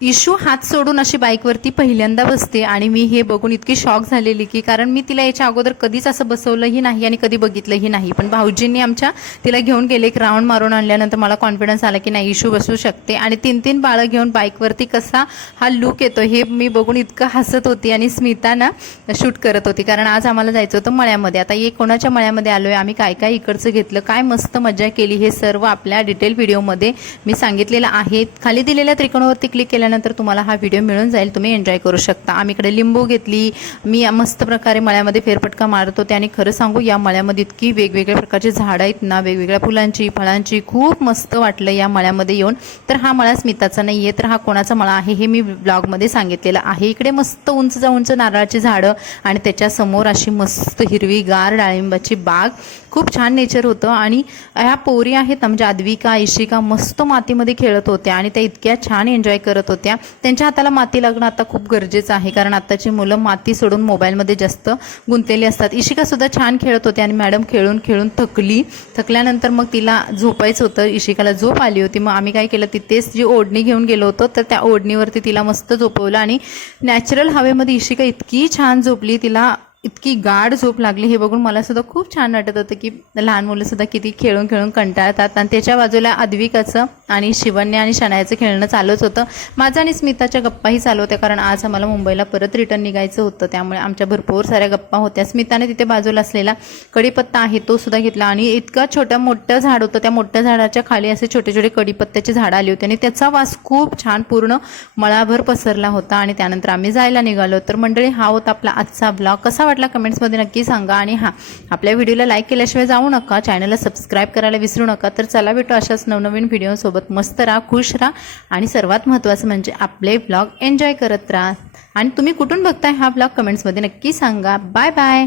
Issue हात सोडून अशी बाईकवरती पहिल्यांदा बसते आणि मी हे बघून इतकी शॉक झालेली की कारण मी तिला याच्या अगोदर कधीच असं बसवलंही नाही आणि कधी बघितलंही नाही. पण भाऊजींनी आमच्या तिला घेऊन गेले, एक राऊंड मारून आणल्यानंतर मला कॉन्फिडन्स आला की नाही इशू बसू शकते. आणि 3-3 बाळं घेऊन बाईकवरती कसा हा लुक येतो हे मी बघून इतकं हसत होती. आणि स्मिता ना शूट करत होती कारण आज आम्हाला जायचं होतं मळ्यामध्ये. आता ये कोणाच्या मळ्यामध्ये आलो आहे, आम्ही काय काय इकडचं घेतलं, काय मस्त मजा केली, हे सर्व आपल्या डिटेल व्हिडिओमध्ये मी सांगितलेलं आहे. खाली दिलेल्या त्रिकोणावरती क्लिक केल्यानंतर तुम्हाला हा व्हिडिओ मिळून जाईल, तुम्ही एन्जॉय करू शकता. आम्ही इकडे लिंबू घेतली, मी मस्त प्रकारे मळ्यामध्ये फेरफटका मारत होते. आणि खरं सांगू या मळ्यामध्ये इतकी वेगवेगळ्या प्रकारची झाडं आहेत ना, वेगवेगळ्या फुलांची फळांची, खूप मस्त वाटलं या मळ्यामध्ये येऊन. तर हा मळा स्मिताचा नाही आहे, तर हा कोणाचा मळा आहे हे मी ब्लॉगमध्ये सांगितलेलं आहे. इकडे मस्त उंच उंच नारळाची झाडं आणि त्याच्या समोर अशी मस्त हिरवीगार डाळिंबाची बाग, खूप छान नेचर होतं. आणि ह्या पोरी आहेत म्हणजे अद्विका इशिका मस्त मातीमध्ये खेळत होत्या आणि त्या इतक्या छान एन्जॉय करत होत्या. त्यांच्या हाताला माती लागणं आता खूप गरजेचं आहे कारण आत्ताची मुलं माती सोडून मोबाईलमध्ये जास्त गुंतलेली असतात. इशिका सुद्धा छान खेळत होती आणि मॅडम खेळून खेळून थकल्यानंतर मग तिला झोपायचं होतं. इशिकाला झोप आली होती, मग आम्ही काय केलं, तिथेच जी ओढणी घेऊन गेलो होतो तर त्या ओढणीवरती तिला मस्त झोपवलं. आणि नॅचरल हवेमध्ये इशिका इतकी छान झोपली, तिला इतकी गाढ झोप लागली. हे बघून मला सुद्धा खूप छान वाटत होतं की लहान मुलंसुद्धा किती खेळून खेळून कंटाळतात. आणि त्याच्या बाजूला अद्विकाचं आणि शिवन्या आणि शनायाचं खेळणं चालूच होतं. माझं आणि स्मिताच्या गप्पाही चालू होत्या कारण आज आम्हाला मुंबईला परत रिटर्न निघायचं होतं, त्यामुळे आमच्या भरपूर साऱ्या गप्पा होत्या. स्मिताने तिथे बाजूला असलेला कडीपत्ता आहे तो सुद्धा घेतला आणि इतका मोठं झाड होतं, त्या मोठ्या झाडाच्या खाली असे छोटे छोटे कडीपत्त्याची झाडं आली होती आणि त्याचा वास खूप छान पूर्ण मळाभर पसरला होता. आणि त्यानंतर आम्ही जायला निघालो. तर मंडळी हा होता आपला आजचा ब्लॉग. कसा वाटला कमेंट्समध्ये नक्की सांगा. आणि हां, आपल्या व्हिडिओला लाईक केल्याशिवाय जाऊ नका, चॅनलला सबस्क्राईब करायला विसरू नका. तर चला भेटू अशाच नवनवीन व्हिडिओसोबत. मस्त राहा, खुश राहा आणि सर्वात महत्त्वाचं म्हणजे आपले ब्लॉग एन्जॉय करत राहा. आणि तुम्ही कुठून बघताय हा ब्लॉग कमेंट्समध्ये नक्की सांगा. Bye bye.